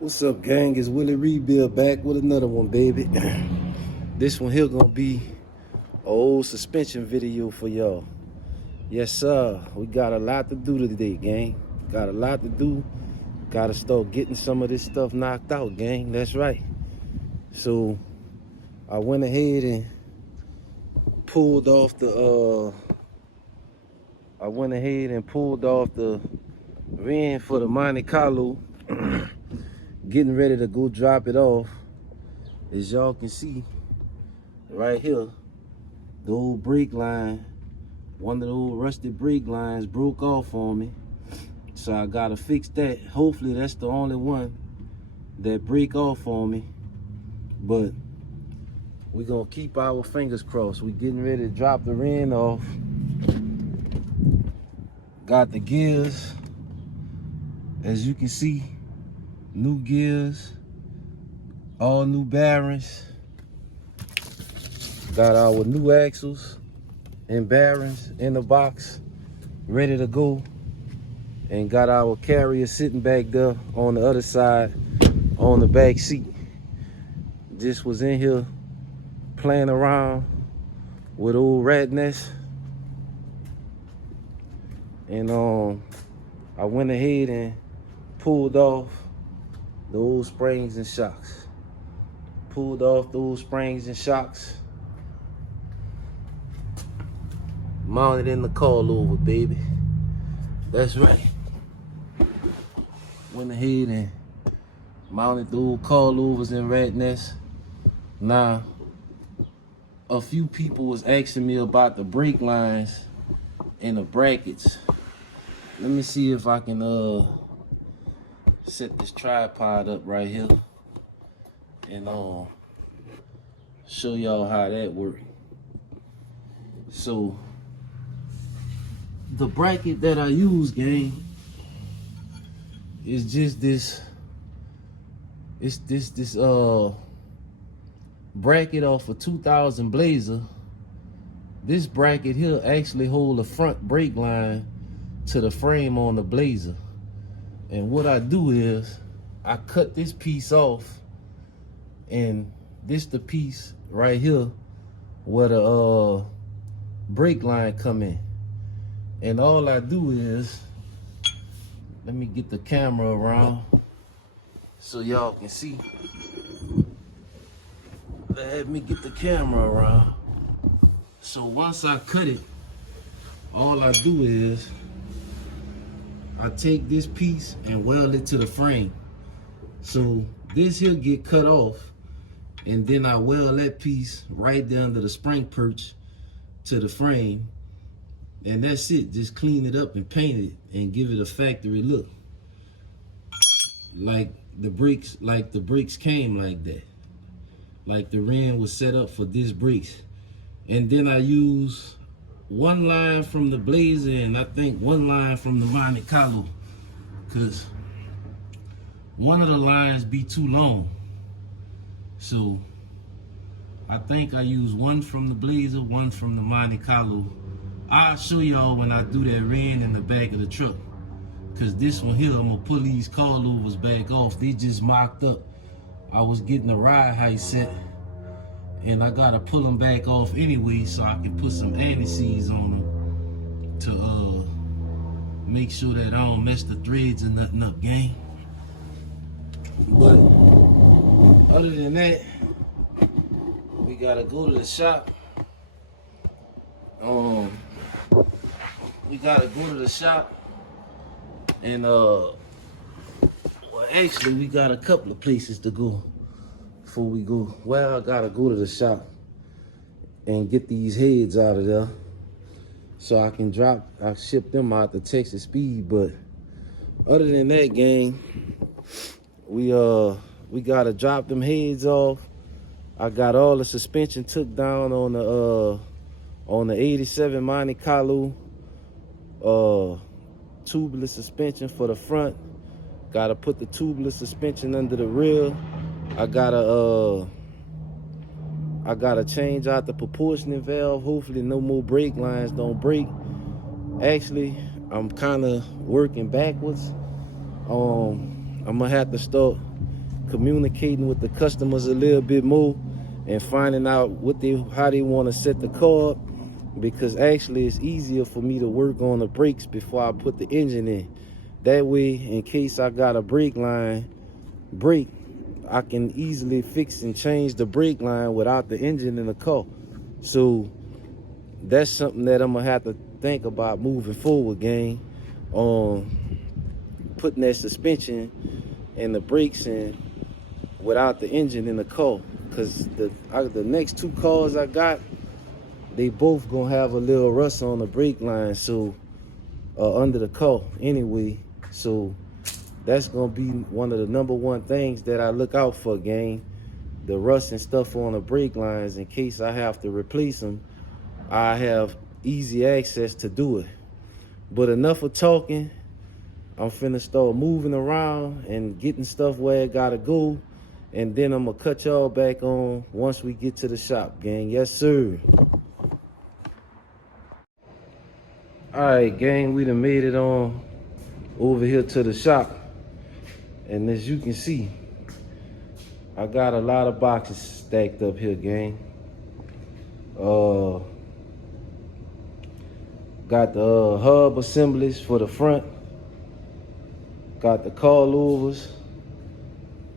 What's up, gang? It's Willie Rebuild back with another one, baby. This one here gonna be an old suspension video for y'all. Yes, sir. We got a lot to do today, gang. Got a lot to do. Gotta start getting some of this stuff knocked out, gang. That's right. So I went ahead and pulled off the Rearend for the Monte Carlo. Getting ready to go drop it off. As y'all can see right here, the old brake line, one of the old rusted brake lines broke off on me, so I gotta fix that. Hopefully that's the only one that break off on me, but we gonna keep our fingers crossed. We getting ready to drop the Rearend off. Got the gears, as you can see, new gears, all new bearings. Got our new axles and bearings in the box, ready to go. And got our carrier sitting back there on the other side, on the back seat. Just was in here playing around with old rat nest. And I went ahead and pulled off the old springs and shocks. Pulled off those springs and shocks. Mounted in the coilover, baby. That's right. Went ahead and mounted the old coilovers in rat nest. Now, a few people was asking me about the brake lines and the brackets. Let me see if I can set this tripod up right here and show y'all how that works. So the bracket that I use, gang, is just this. It's this bracket off a 2000 Blazer. This bracket here actually hold the front brake line to the frame on the Blazer. And what I do is I cut this piece off, and this the piece right here where the brake line come in. And all I do is, let me get the camera around so y'all can see. Let me get the camera around. So once I cut it, all I do is I take this piece and weld it to the frame. So this here get cut off, and then I weld that piece right down to the spring perch to the frame. And that's it. Just clean it up and paint it and give it a factory look. Like the bricks came like that. Like the Rearend was set up for this brakes. And then I use one line from the Blazer and I think one line from the Monte Carlo, cause one of the lines be too long. So I think I use one from the Blazer, one from the Monte Carlo. I'll show y'all when I do that Rearend in the back of the truck. Cause this one here, I'm gonna pull these coilovers back off. They just mocked up. I was getting a ride height set, and I gotta pull them back off anyway so I can put some anti-seize on them to make sure that I don't mess the threads or nothing up, gang. But other than that, we gotta go to the shop. We gotta go to the shop and well, actually we got a couple of places to go before we go. Well, I gotta go to the shop and get these heads out of there so I can ship them out to Texas Speed. But other than that, gang, we gotta drop them heads off. I got all the suspension took down on the 87 Monte Carlo, tubeless suspension for the front. Gotta put the tubeless suspension under the rear. I gotta change out the proportioning valve. Hopefully no more brake lines don't break. Actually, I'm kind of working backwards. I'm gonna have to start communicating with the customers a little bit more and finding out how they want to set the car up, because actually it's easier for me to work on the brakes before I put the engine in. That way, in case I got a brake line break, I can easily fix and change the brake line without the engine in the car. So that's something that I'm gonna have to think about moving forward, gang. Putting that suspension and the brakes in without the engine in the car, because the next two cars I got, they both gonna have a little rust on the brake line, so under the car anyway. So that's gonna be one of the #1 things that I look out for, gang. The rust and stuff on the brake lines, in case I have to replace them, I have easy access to do it. But enough of talking. I'm finna start moving around and getting stuff where it gotta go, and then I'm gonna cut y'all back on once we get to the shop, gang. Yes, sir. All right, gang, we done made it on over here to the shop, and as you can see, I got a lot of boxes stacked up here, gang. Got the hub assemblies for the front, got the coilovers,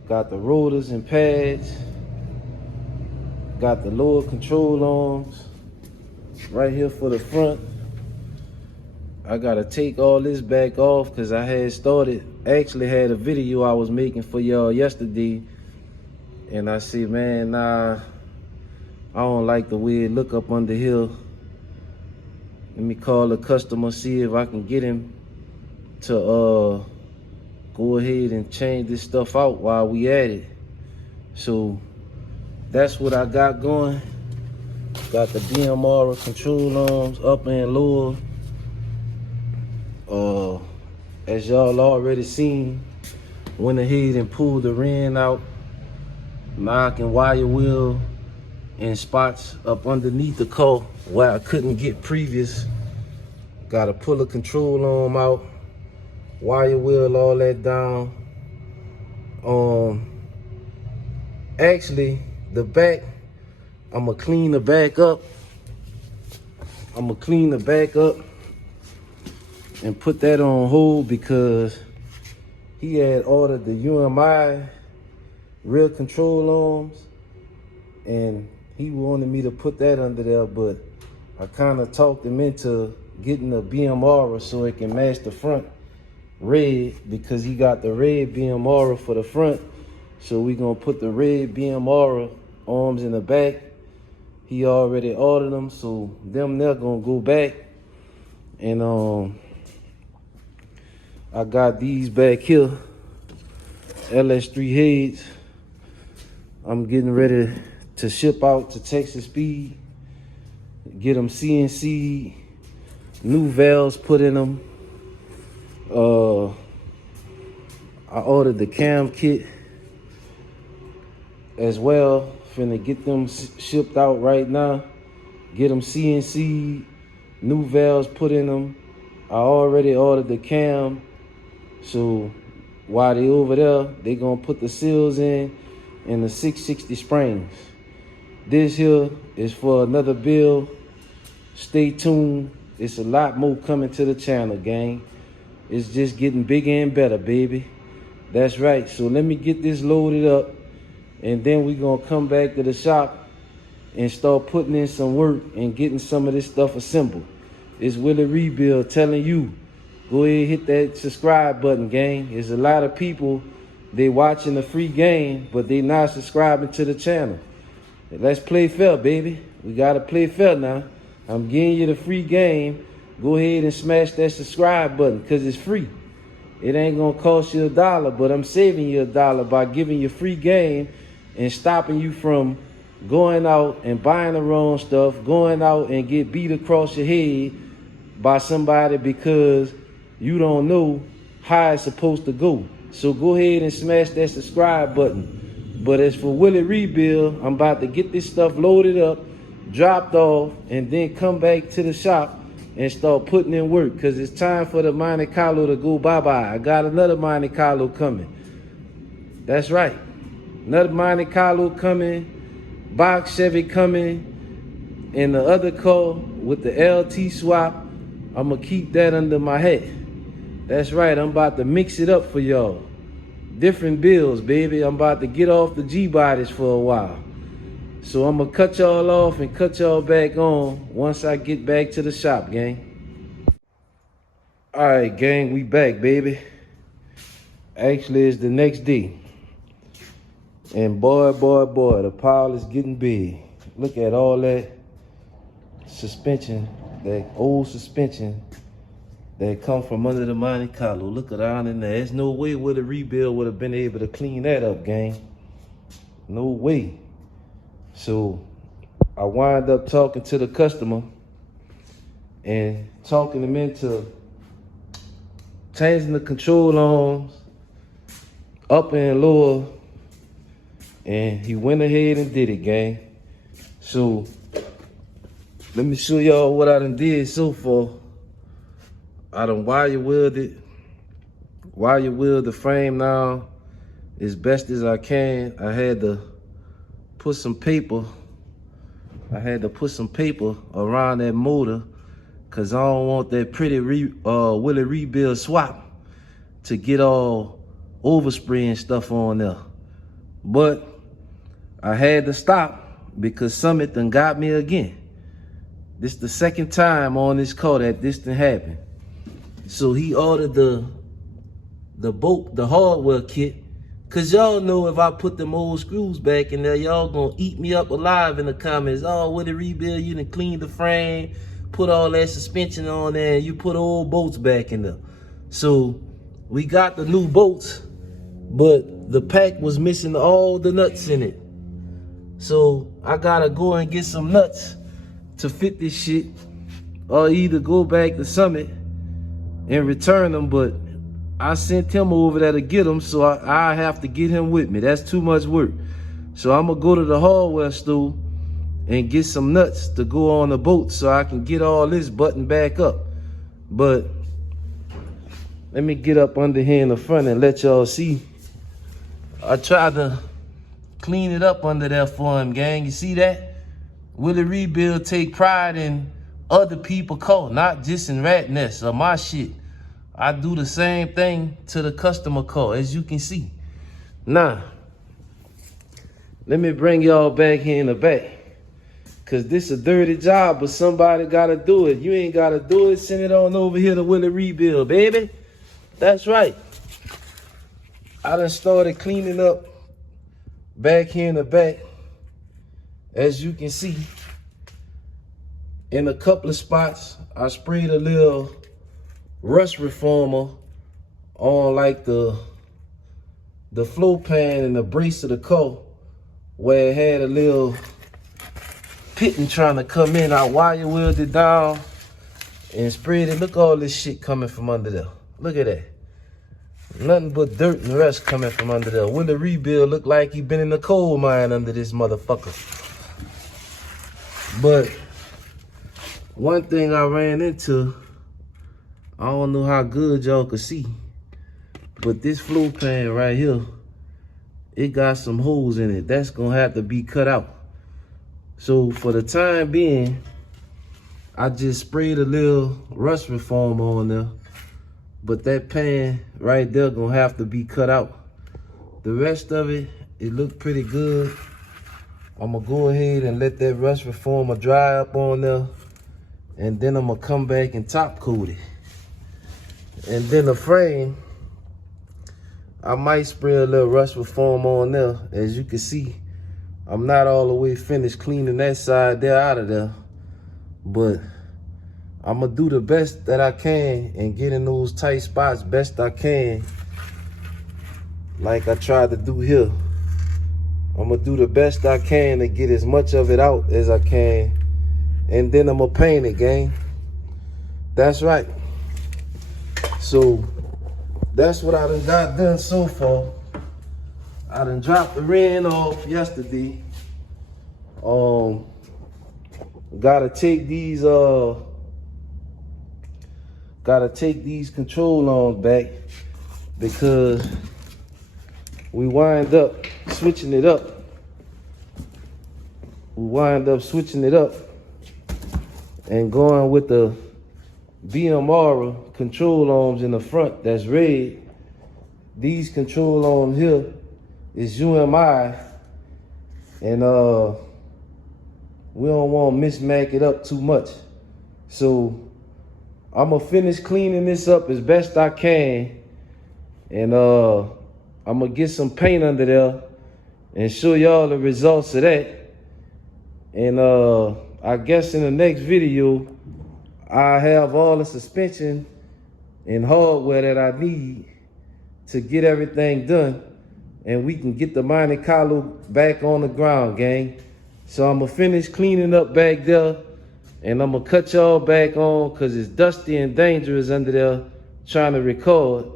got the rotors and pads, got the lower control arms right here for the front. I gotta take all this back off because I actually had a video I was making for y'all yesterday, and I said, man, nah, I don't like the way it look up under here. Let me call the customer, see if I can get him to go ahead and change this stuff out while we at it. So that's what I got going. Got the BMR control arms upper and lower. As y'all already seen, went ahead and pulled the Rearend out. Now I can wire wheel in spots up underneath the car where I couldn't get previous. Got to pull the control arm out, wire wheel all that down. Actually, the back, I'm gonna clean the back up. And put that on hold because he had ordered the UMI rear control arms, and he wanted me to put that under there, but I kind of talked him into getting the BMR so it can match the front red, because he got the red BMR for the front. So we gonna put the red BMR arms in the back. He already ordered them, so they're gonna go back. And I got these back here, LS3 heads. I'm getting ready to ship out to Texas Speed, get them CNC, new valves put in them. I ordered the cam kit as well. Finna get them shipped out right now. Get them CNC, new valves put in them. I already ordered the cam. So while they over there, they gonna put the seals in and the 660 springs. This here is for another build. Stay tuned. It's a lot more coming to the channel, gang. It's just getting bigger and better, baby. That's right. So let me get this loaded up, and then we gonna come back to the shop and start putting in some work and getting some of this stuff assembled. It's Willie Rebuild telling you, go ahead and hit that subscribe button, gang. There's a lot of people, they watching the free game, but they not subscribing to the channel. Let's play fair, baby. We gotta play fair now. I'm giving you the free game. Go ahead and smash that subscribe button, because it's free. It ain't gonna cost you $1, but I'm saving you $1 by giving you free game and stopping you from going out and buying the wrong stuff, going out and get beat across your head by somebody because you don't know how it's supposed to go. So go ahead and smash that subscribe button. But as for Willie Rebuild, I'm about to get this stuff loaded up, dropped off, and then come back to the shop and start putting in work, because it's time for the Monte Carlo to go bye-bye. I got another Monte Carlo coming. That's right. Another Monte Carlo coming, box Chevy coming, and the other car with the LT swap. I'm gonna keep that under my hat. That's right, I'm about to mix it up for y'all. Different bills, baby. I'm about to get off the G-bodies for a while. So I'm gonna cut y'all off and cut y'all back on once I get back to the shop, gang. All right, gang, we back, baby. Actually, it's the next day. And boy, the pile is getting big. Look at all that suspension, that old suspension that come from under the Monte Carlo. Look around in there. There's no way where the rebuild would have been able to clean that up, gang. No way. So I wind up talking to the customer and talking him into changing the control arms up and lower, and he went ahead and did it, gang. So let me show y'all what I done did so far. I done wire welded the frame now as best as I can. I had to put some paper around that motor because I don't want that pretty Willie rebuild swap to get all overspray and stuff on there. But I had to stop because Summit done got me again. This the second time on this car that this done happened. So he ordered the hardware kit. Cause y'all know if I put them old screws back in there, y'all gonna eat me up alive in the comments. Oh, with the rebuild, you done clean the frame, put all that suspension on there, and you put old bolts back in there. So we got the new bolts, but the pack was missing all the nuts in it. So I gotta go and get some nuts to fit this shit, or either go back to Summit and return them, but I sent him over there to get them, so I have to get him with me. That's too much work. So I'm gonna go to the hardware store and get some nuts to go on the boat so I can get all this buttoned back up. But let me get up under here in the front and let y'all see. I tried to clean it up under there for him, gang. You see that? Willie Rebuild take pride in other people's car, not just in Rat Nest or my shit. I do the same thing to the customer car, as you can see. Now, let me bring y'all back here in the back. Cause this a dirty job, but somebody gotta do it. You ain't gotta do it, send it on over here to Willie Rebuild, baby. That's right. I done started cleaning up back here in the back. As you can see, in a couple of spots, I sprayed a little rust reformer on like the flow pan and the brace of the car where it had a little pitting trying to come in. I wire welded down and sprayed it. Look all this shit coming from under there. Look at that. Nothing but dirt and rust coming from under there. Willie Rebuild look like he been in the coal mine under this motherfucker. But one thing I ran into, I don't know how good y'all could see, but this flow pan right here, it got some holes in it. That's gonna have to be cut out. So for the time being, I just sprayed a little rust reform on there, but that pan right there gonna have to be cut out. The rest of it, it looked pretty good. I'm gonna go ahead and let that rust reformer dry up on there, and then I'm gonna come back and top coat it. And then the frame, I might spray a little rust reform on there. As you can see, I'm not all the way finished cleaning that side there out of there, but I'm gonna do the best that I can and get in those tight spots best I can, like I tried to do here. I'm gonna do the best I can to get as much of it out as I can, and then I'm gonna paint it, gang. That's right. So that's what I done got done so far. I done dropped the Rearend off yesterday. Gotta take these control arms back because we wind up switching it up. We wind up switching it up and going with the BMR control arms in the front that's red. These control arms here is UMI, and we don't want to mismatch it up too much. So I'm gonna finish cleaning this up as best I can, and I'm gonna get some paint under there and show y'all the results of that. And I guess in the next video, I have all the suspension and hardware that I need to get everything done, and we can get the Monte Carlo back on the ground, gang. So I'm gonna finish cleaning up back there, and I'm gonna cut y'all back on because it's dusty and dangerous under there trying to record.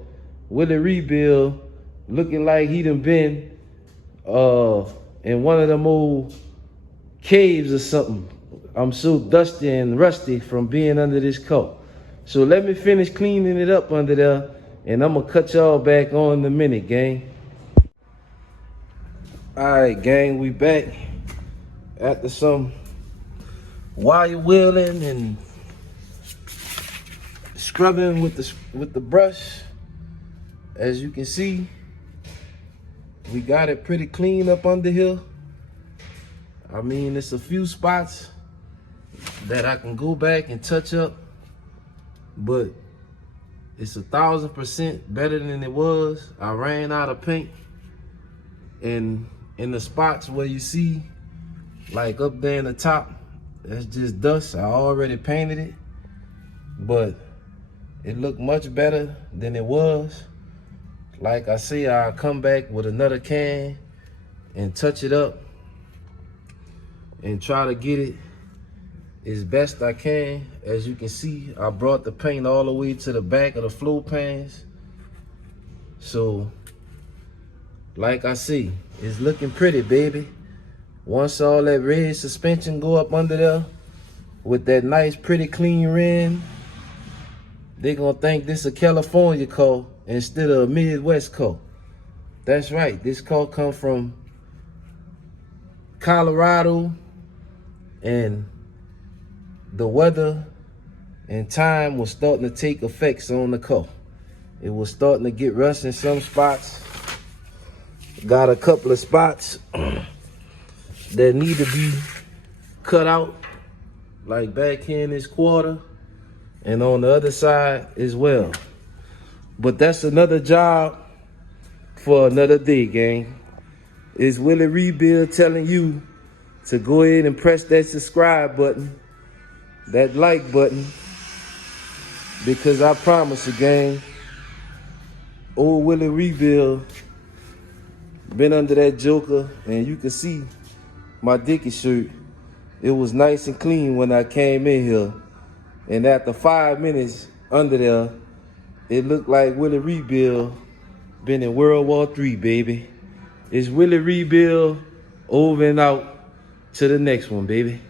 Willie Rebuild looking like he done been in one of them old caves or something. I'm so dusty and rusty from being under this coat. So let me finish cleaning it up under there, and I'm gonna cut y'all back on in a minute, gang. All right, gang, we back after some wire wheeling and scrubbing with the brush. As you can see, we got it pretty clean up under here. I mean, it's a few spots that I can go back and touch up, but it's 1,000% better than it was. I ran out of paint, and in the spots where you see, like up there in the top, that's just dust. I already painted it, but it looked much better than it was. Like I say, I'll come back with another can and touch it up and try to get it as best I can. As you can see, I brought the paint all the way to the back of the floor pans. So, like I see, it's looking pretty, baby. Once all that red suspension go up under there with that nice, pretty clean Rearend, they gonna think this a California car instead of a Midwest car. That's right, this car come from Colorado, and the weather and time was starting to take effects on the car. It was starting to get rust in some spots. Got a couple of spots that need to be cut out, like back here in this quarter and on the other side as well. But that's another job for another day, gang. It's Willie Rebuild telling you to go ahead and press that subscribe button, that like button, because I promise you, gang, old Willie Rebuild been under that joker, and you can see my Dickie shirt. It was nice and clean when I came in here, and after 5 minutes under there, it looked like Willie Rebuild been in World War III, baby. It's Willie Rebuild, over and out. To the next one, baby.